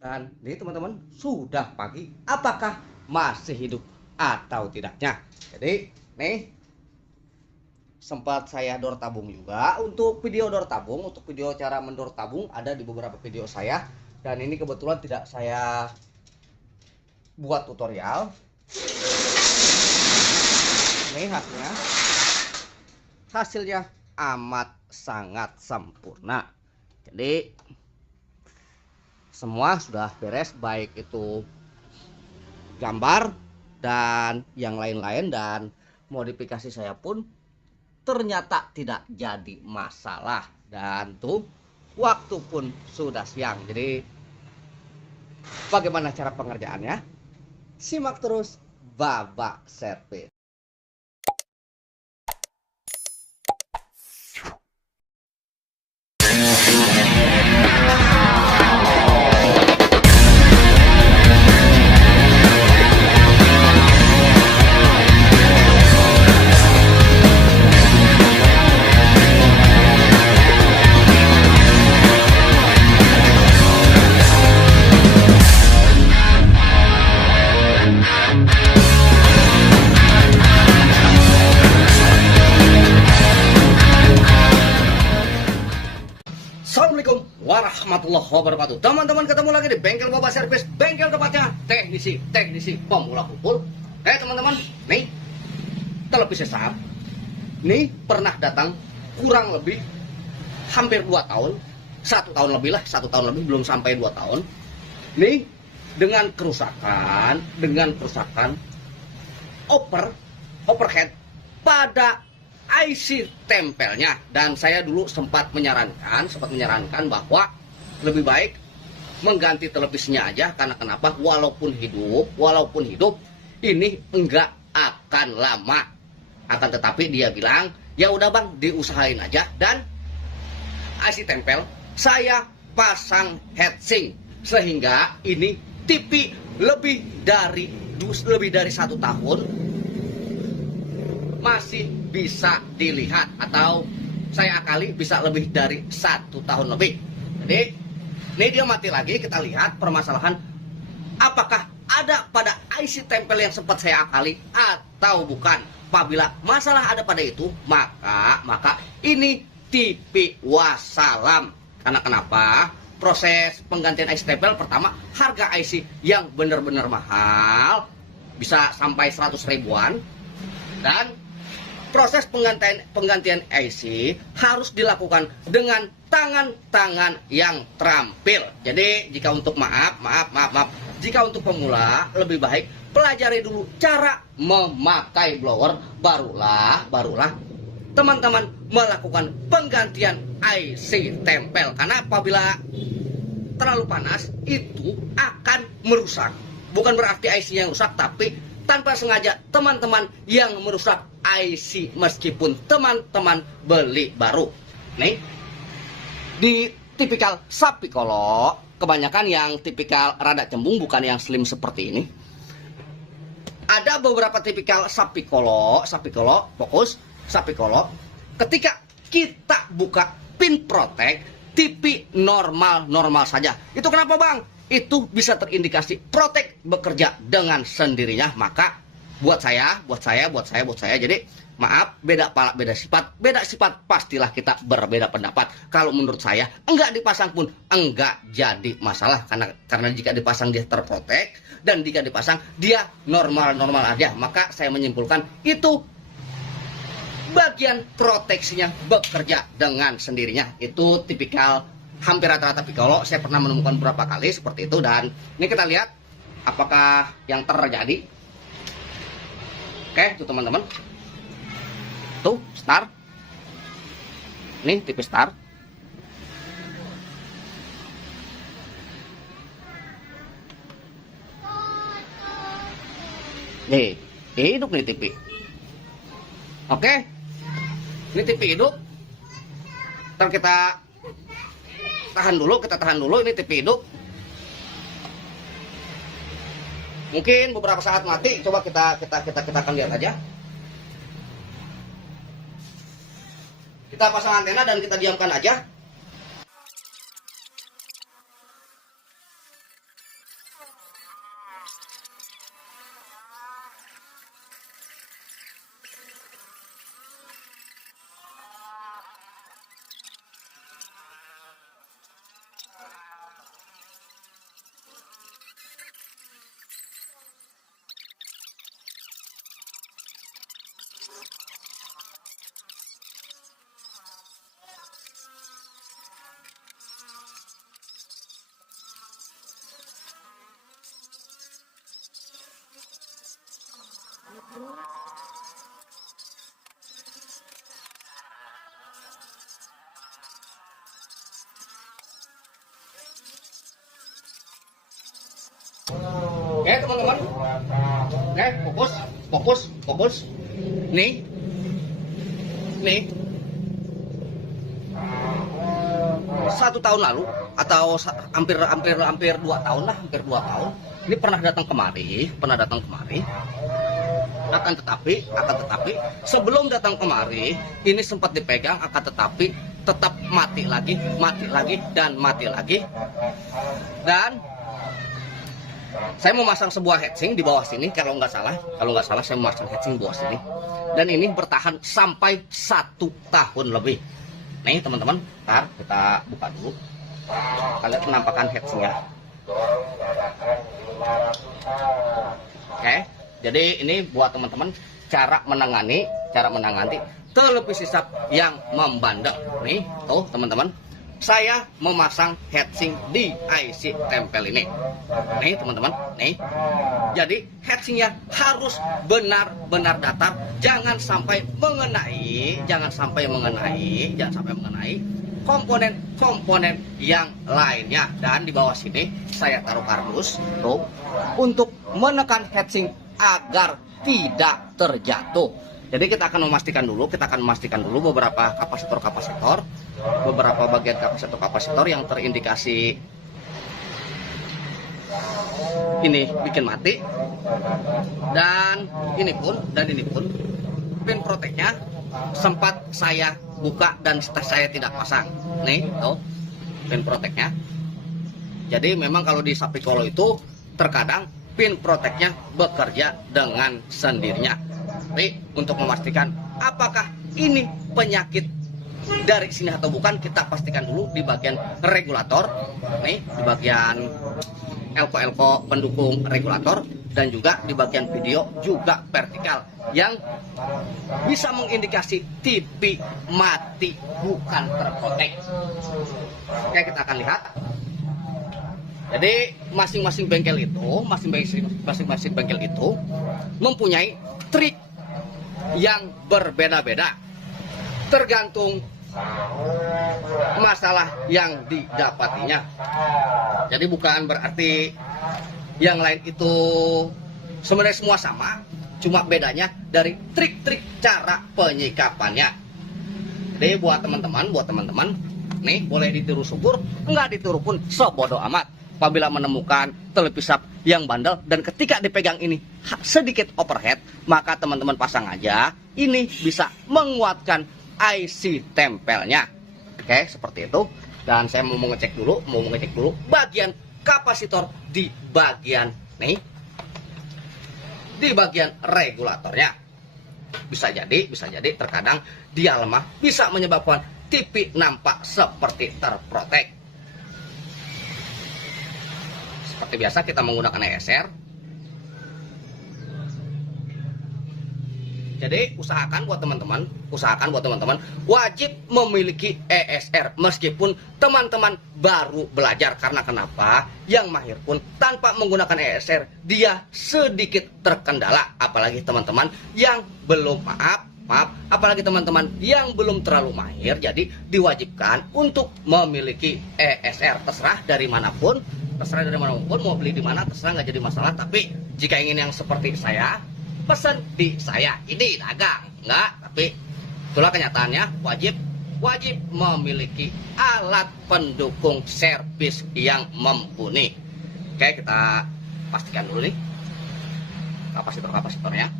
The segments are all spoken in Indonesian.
Dan ini teman-teman sudah pagi, apakah masih hidup atau tidaknya? Jadi nih sempat saya dor tabung juga untuk video dor tabung, untuk video cara mendor tabung ada di beberapa video saya, dan ini kebetulan tidak saya buat tutorial. Ini hasilnya amat sangat sempurna. Jadi semua sudah beres, baik itu gambar dan yang lain-lain, dan modifikasi saya pun ternyata tidak jadi masalah. Dan tuh waktu pun sudah siang. Jadi bagaimana cara pengerjaannya? Simak terus Babak Servis. Assalamualaikum warahmatullahi wabarakatuh. Teman-teman, ketemu lagi di Bengkel Babak Servis, bengkel tempatnya teknisi pemula kumpul. Teman-teman, nih televisi sahab nih pernah datang kurang lebih hampir 2 tahun, 1 tahun lebih lah, 1 tahun lebih, belum sampai 2 tahun. Nih dengan kerusakan overhead pada IC tempelnya, dan saya dulu sempat menyarankan bahwa lebih baik mengganti televisinya aja. Karena kenapa? Walaupun hidup ini enggak akan lama. Akan tetapi dia bilang, ya udah bang, diusahain aja. Dan IC tempel saya pasang heatsink, sehingga ini TV lebih dari 1 tahun masih bisa dilihat, atau saya akali bisa lebih dari 1 tahun lebih. Jadi ini dia mati lagi. Kita lihat permasalahan apakah ada pada IC tempel yang sempat saya akali atau bukan. Apabila masalah ada pada itu, maka ini TV wassalam. Karena kenapa? Proses penggantian IC tempel, pertama harga IC yang benar-benar mahal, bisa sampai 100 ribuan. Dan proses penggantian IC harus dilakukan dengan tangan yang terampil. Jadi jika untuk jika untuk pemula, lebih baik pelajari dulu cara memakai blower, barulah teman-teman melakukan penggantian IC tempel. Karena apabila terlalu panas itu akan merusak. Bukan berarti IC-nya rusak, tapi tanpa sengaja teman-teman yang merusak IC meskipun teman-teman beli baru. Nih di tipikal Sapicolo, kebanyakan yang tipikal rada cembung, bukan yang slim seperti ini. Ada beberapa tipikal Sapicolo, fokus Sapicolo. Ketika kita buka pin protect, TV normal saja. Itu kenapa bang? Itu bisa terindikasi protect bekerja dengan sendirinya. Maka buat saya, jadi maaf, beda sifat pastilah kita berbeda pendapat. Kalau menurut saya enggak dipasang pun enggak jadi masalah, karena jika dipasang dia terprotek, dan jika dipasang dia normal aja. Maka saya menyimpulkan itu bagian proteksinya bekerja dengan sendirinya. Itu tipikal hampir rata-rata Piccolo. Saya pernah menemukan beberapa kali seperti itu, dan ini kita lihat apakah yang terjadi. Oke, tuh teman-teman, tuh start, ini TV start. Nih hidup nih TV. Oke, ini TV hidup. Ntar kita tahan dulu, ini TV hidup. Mungkin beberapa saat mati. Coba kita akan lihat aja. Kita pasang antena dan kita diamkan aja. Oke teman-teman. Oke, fokus. Nih. Satu tahun lalu atau hampir 2 tahun lah, hampir 2 tahun. Ini pernah datang kemari. Akan tetapi sebelum datang kemari ini sempat dipegang, akan tetapi tetap mati lagi dan mati lagi. Dan saya memasang sebuah heatsink di bawah sini, kalau nggak salah saya memasang heatsink di bawah sini. Dan ini bertahan sampai 1 tahun lebih. Nih teman-teman, ntar kita buka dulu. Kalian penampakan heatsinknya. Oke, jadi ini buat teman-teman cara menangani televisi sub yang membandel. Nih, tuh teman-teman, saya memasang heatsink di IC tempel ini. Nih teman-teman, nih. Jadi heatsinknya harus benar-benar datar, jangan sampai mengenai komponen yang lainnya. Dan di bawah sini saya taruh kardus tuh untuk menekan heatsink agar tidak terjatuh. Jadi kita akan memastikan dulu beberapa beberapa bagian kapasitor yang terindikasi ini bikin mati. Dan ini pun pin proteknya sempat saya buka dan saya tidak pasang. Nih, tuh pin proteknya. Jadi memang kalau di Sapikolo itu terkadang pin proteknya bekerja dengan sendirinya. Tapi untuk memastikan apakah ini penyakit dari sini atau bukan, kita pastikan dulu di bagian regulator. Nih, di bagian elko pendukung regulator, dan juga di bagian video juga vertikal yang bisa mengindikasi TV mati bukan terprotek. Oke, kita akan lihat. Jadi masing-masing bengkel itu mempunyai trik yang berbeda-beda tergantung masalah yang didapatinya. Jadi bukan berarti yang lain itu sebenarnya semua sama, cuma bedanya dari trik-trik cara penyikapannya. Jadi buat teman-teman, nih boleh ditiru subur, enggak ditiru pun sebodoh amat. Apabila menemukan televisi sub yang bandel dan ketika dipegang ini sedikit overhead, maka teman-teman pasang aja. Ini bisa menguatkan IC tempelnya. Oke, seperti itu. Dan saya mau ngecek dulu bagian kapasitor di bagian regulatornya. Bisa jadi terkadang dia lemah, bisa menyebabkan TV nampak seperti terprotek. Seperti biasa kita menggunakan ESR. Jadi usahakan buat teman-teman wajib memiliki ESR meskipun teman-teman baru belajar. Karena kenapa? Yang mahir pun tanpa menggunakan ESR dia sedikit terkendala, apalagi teman-teman yang belum apalagi teman-teman yang belum terlalu mahir. Jadi diwajibkan untuk memiliki ESR. Terserah dari manapun, mau beli di mana terserah, nggak jadi masalah. Tapi jika ingin yang seperti saya, pesan di saya ini dagang enggak, tapi itulah kenyataannya, wajib memiliki alat pendukung servis yang mumpuni. Oke, kita pastikan dulu nih kapasitornya.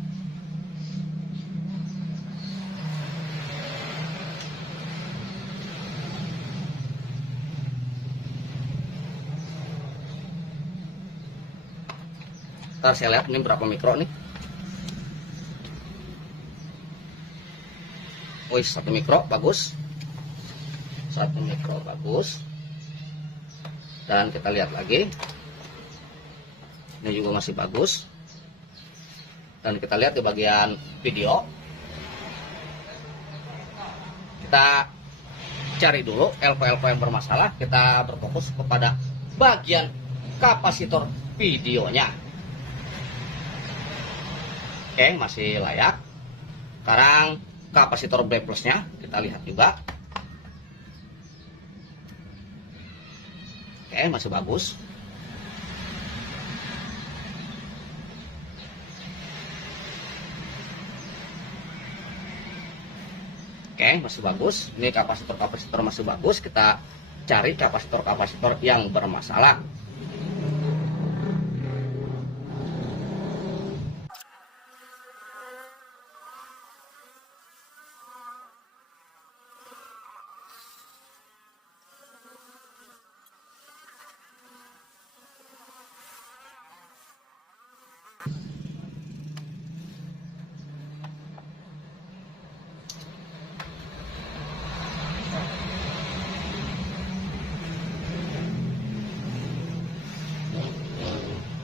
Ntar saya lihat ini berapa mikro nih. Wih, 1 mikro bagus. Dan kita lihat lagi. Ini juga masih bagus. Dan kita lihat di bagian video. Kita cari dulu elko yang bermasalah. Kita berfokus kepada bagian kapasitor videonya. Oke, masih layak. Sekarang kapasitor B plusnya kita lihat juga. Oke, masih bagus. Oke, masih bagus. Ini kapasitor masih bagus. Kita cari kapasitor yang bermasalah.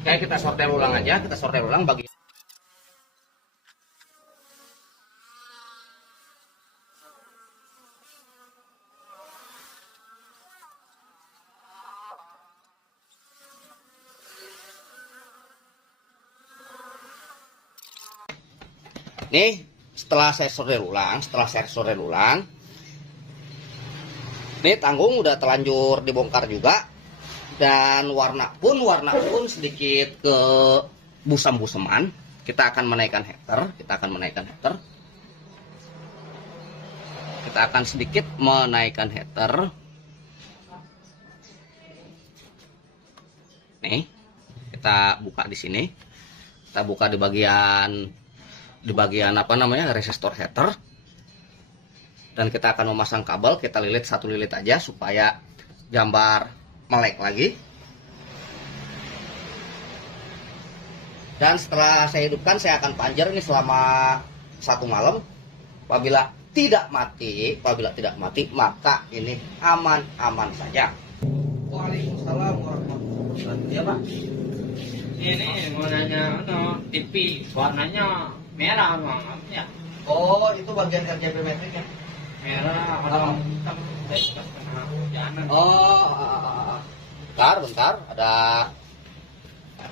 Oke, kita sortir ulang aja. Kita sortir ulang bagi. Nih, setelah saya sortir ulang, nih tanggung udah terlanjur dibongkar juga. Dan warna pun sedikit ke busam-busaman. Kita akan menaikkan heater. Kita akan sedikit menaikkan heater. Nih, kita buka di sini. Kita buka di bagian apa namanya, resistor heater. Dan kita akan memasang kabel. Kita lilit satu lilit aja supaya gambar melek lagi. Dan setelah saya hidupkan, saya akan panjer ini selama 1 malam. Apabila tidak mati, maka ini aman-aman saja. Waalaikumsalam warahmatullahi wabarakatuh. Ya, Pak. Ini mau nanya, TV warnanya merah bang, ya? Oh, itu bagian RGB metriknya. Merah atau hitam? Oh, bentar, ada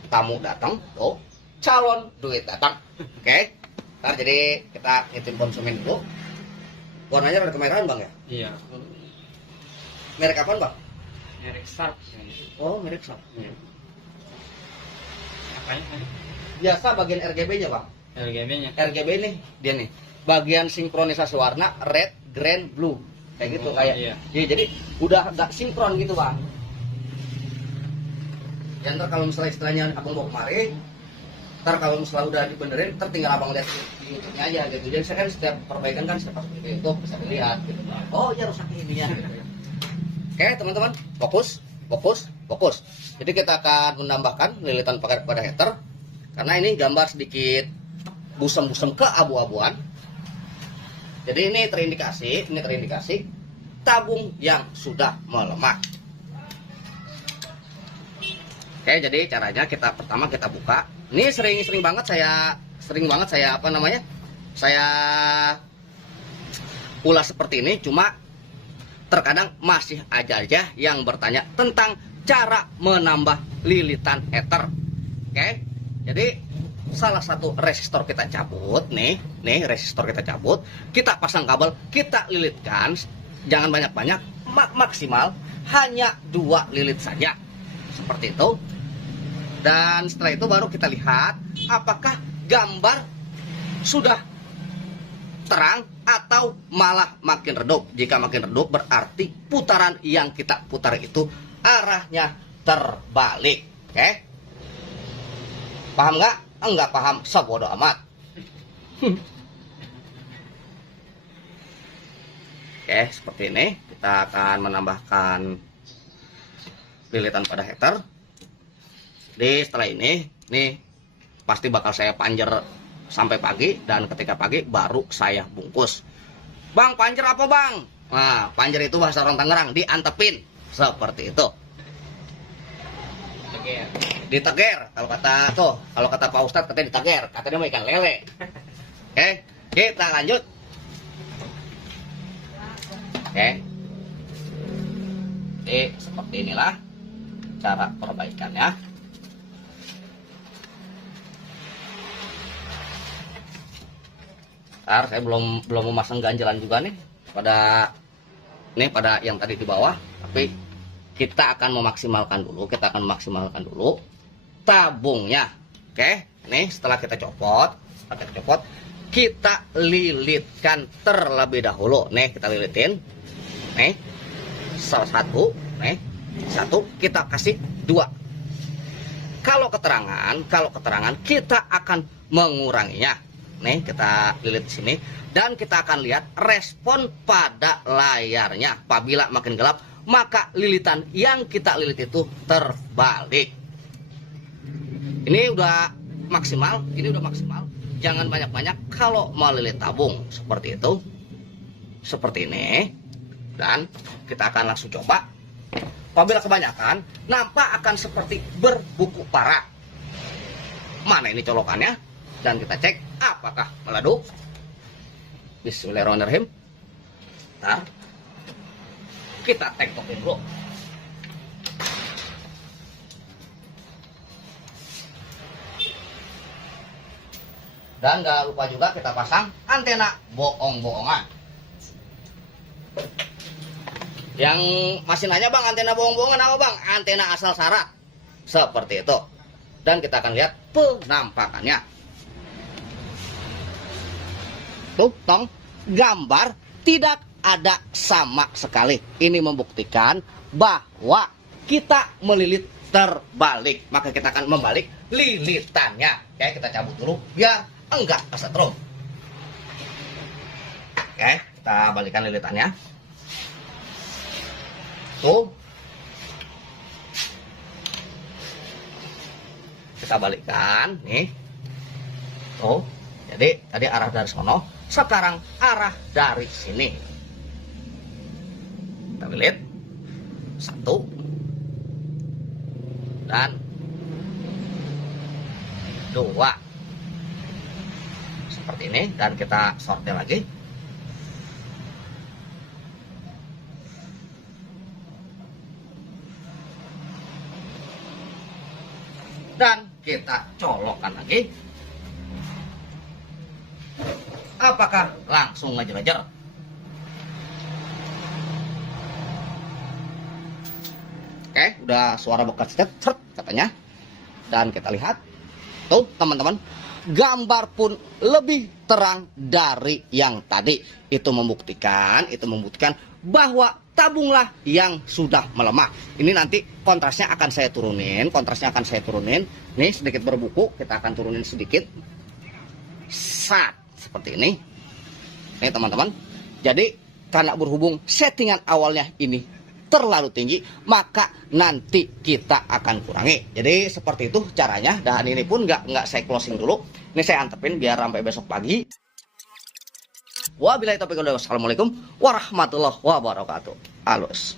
tamu datang, tuh, calon duit datang. Oke, ntar jadi kita ngitung konsumen dulu. Warnanya ada kemerahan bang ya? Iya. Merek apa bang? Merek Sharp. Oh, merek Sharp. Apanya? Biasa bagian RGB-nya bang. RGB-nya. RGB nih, dia nih. Bagian sinkronisasi warna red, green, blue. Kayak gitu, kayak. Iya. Ya, jadi udah nggak sinkron gitu bang. Ya ntar kalau misalnya istilahnya abang bawa kemari, ntar kalau misalnya udah dibenerin, ntar tinggal abang lihat di YouTube-nya aja gitu. Jadi saya kan setiap perbaikan kan saya pasang di YouTube, bisa dilihat gitu. Oh ya rusak ini ya. Gitu. Oke teman-teman, fokus. Jadi kita akan menambahkan lilitan pada header, karena ini gambar sedikit busem-busem keabu-abuan. Jadi ini terindikasi tabung yang sudah melemah. Oke, jadi caranya pertama kita buka. Ini sering banget saya apa namanya? Saya ulas seperti ini, cuma terkadang masih aja yang bertanya tentang cara menambah lilitan header. Oke. Jadi salah satu resistor kita cabut nih resistor kita cabut, kita pasang kabel, kita lilitkan, jangan banyak-banyak, maksimal hanya 2 lilit saja, seperti itu. Dan setelah itu baru kita lihat apakah gambar sudah terang atau malah makin redup. Jika makin redup berarti putaran yang kita putar itu arahnya terbalik. Oke, paham nggak? Enggak paham, sebodoh amat. Oke, seperti ini. Kita akan menambahkan lilitan pada header. Jadi setelah ini, nih pasti bakal saya panjer sampai pagi, dan ketika pagi baru saya bungkus. Bang, panjer apa bang? Nah, panjer itu bahasa orang Tangerang, diantepin, seperti itu. Diteger, kalau kata Pak Ustadz katanya diteger, katanya mau ikan lele. Oke, kita lanjut. Oke, seperti inilah cara perbaikannya. Saya belum memasang ganjelan juga nih pada yang tadi di bawah, tapi kita akan memaksimalkan dulu tabungnya. Oke, nih setelah kita copot, kita lilitkan terlebih dahulu. Nih, kita lilitin. Nih, satu. Nih, satu. Kita kasih dua. Kalau keterangan kita akan menguranginya. Nih, kita lilit di sini. Dan kita akan lihat respon pada layarnya. Apabila makin gelap, maka lilitan yang kita lilit itu terbalik. Ini udah maksimal. Jangan banyak-banyak kalau mau lilit tabung. Seperti itu. Seperti ini. Dan kita akan langsung coba. Apabila kebanyakan, nampak akan seperti berbuku parah. Mana ini colokannya? Dan kita cek apakah meleduk. Bismillahirrahmanirrahim. Nah, kita tektokin dulu. Dan gak lupa juga kita pasang antena bohong-bohongan. Yang masih nanya, bang, antena bohong-bohongan apa bang? Antena asal syarat. Seperti itu. Dan kita akan lihat penampakannya. Tuh, tong, gambar tidak ada sama sekali. Ini membuktikan bahwa kita melilit terbalik. Maka kita akan membalik lilitannya. Oke, kita cabut dulu biar enggak kesetrum. Oke, kita balikan lilitannya. Tuh, kita balikan nih. Tuh, jadi tadi arah dari sono, sekarang arah dari sini. Kita lilit satu dan dua, seperti ini. Dan kita sortir lagi. Dan kita colokkan lagi. Apakah langsung ngejer-ngejer? Oke, udah suara bekas cet katanya. Dan kita lihat. Tuh, teman-teman. Gambar pun lebih terang dari yang tadi. Itu membuktikan bahwa tabunglah yang sudah melemah. Ini nanti kontrasnya akan saya turunin. Nih, sedikit berbuku, kita akan turunin sedikit. Seperti ini. Nih, teman-teman. Jadi, karena berhubung settingan awalnya ini terlalu tinggi, maka nanti kita akan kurangi. Jadi, seperti itu caranya. Dan ini pun nggak saya closing dulu. Ini saya antepin biar sampai besok pagi. Wabillahi taufiq wal hidayah. Wassalamualaikum warahmatullahi wabarakatuh. Alus.